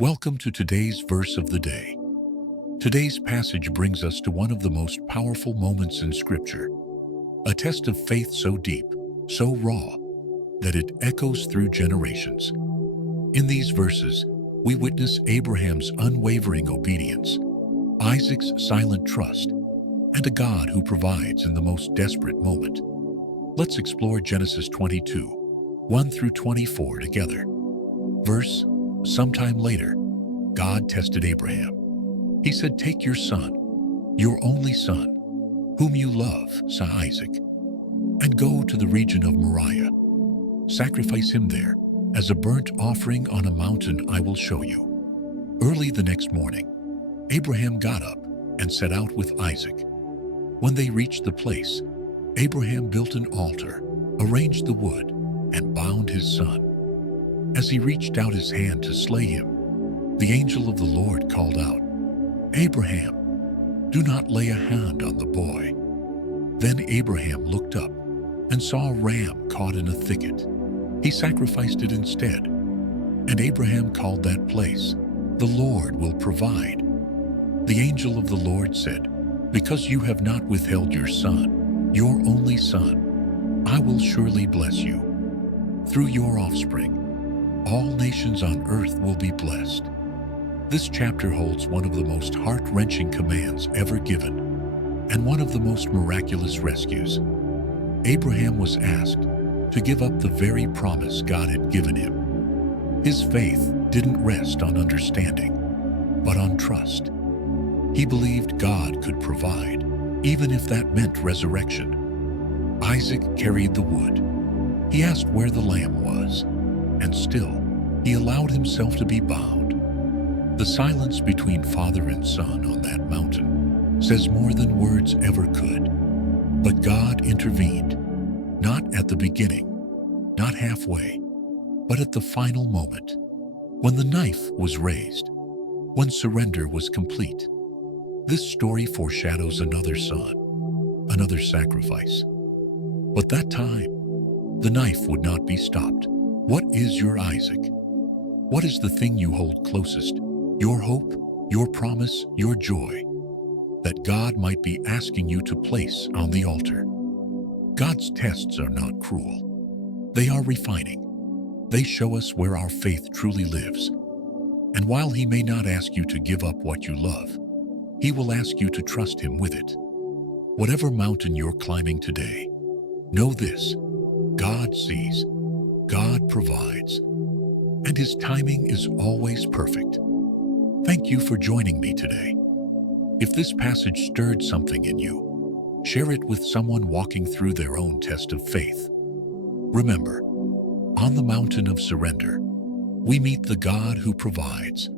Welcome to today's verse of the day. Today's passage brings us to one of the most powerful moments in Scripture, a test of faith so deep, so raw, that it echoes through generations. In these verses, we witness Abraham's unwavering obedience, Isaac's silent trust, and a God who provides in the most desperate moment. Let's explore Genesis 22, 1 through 24 together. Verse: Sometime later, God tested Abraham. He said, "Take your son, your only son, whom you love, Isaac, and go to the region of Moriah. Sacrifice him there as a burnt offering on a mountain I will show you." Early the next morning, Abraham got up and set out with Isaac. When they reached the place, Abraham built an altar, arranged the wood, and bound his son. As he reached out his hand to slay him, the angel of the Lord called out, "Abraham, do not lay a hand on the boy." Then Abraham looked up and saw a ram caught in a thicket. He sacrificed it instead, and Abraham called that place, "The Lord will provide." The angel of the Lord said, "Because you have not withheld your son, your only son, I will surely bless you. Through your offspring, all nations on earth will be blessed." This chapter holds one of the most heart-wrenching commands ever given, and one of the most miraculous rescues. Abraham was asked to give up the very promise God had given him. His faith didn't rest on understanding, but on trust. He believed God could provide, even if that meant resurrection. Isaac carried the wood. He asked where the lamb was, and still, he allowed himself to be bound. The silence between father and son on that mountain says more than words ever could. But God intervened, not at the beginning, not halfway, but at the final moment, when the knife was raised, when surrender was complete. This story foreshadows another son, another sacrifice. But that time, the knife would not be stopped. What is your Isaac? What is the thing you hold closest? Your hope, your promise, your joy, that God might be asking you to place on the altar. God's tests are not cruel. They are refining. They show us where our faith truly lives. And while He may not ask you to give up what you love, He will ask you to trust Him with it. Whatever mountain you're climbing today, know this: God sees, God provides, and His timing is always perfect. Thank you for joining me today. If this passage stirred something in you, share it with someone walking through their own test of faith. Remember, on the mountain of surrender, we meet the God who provides.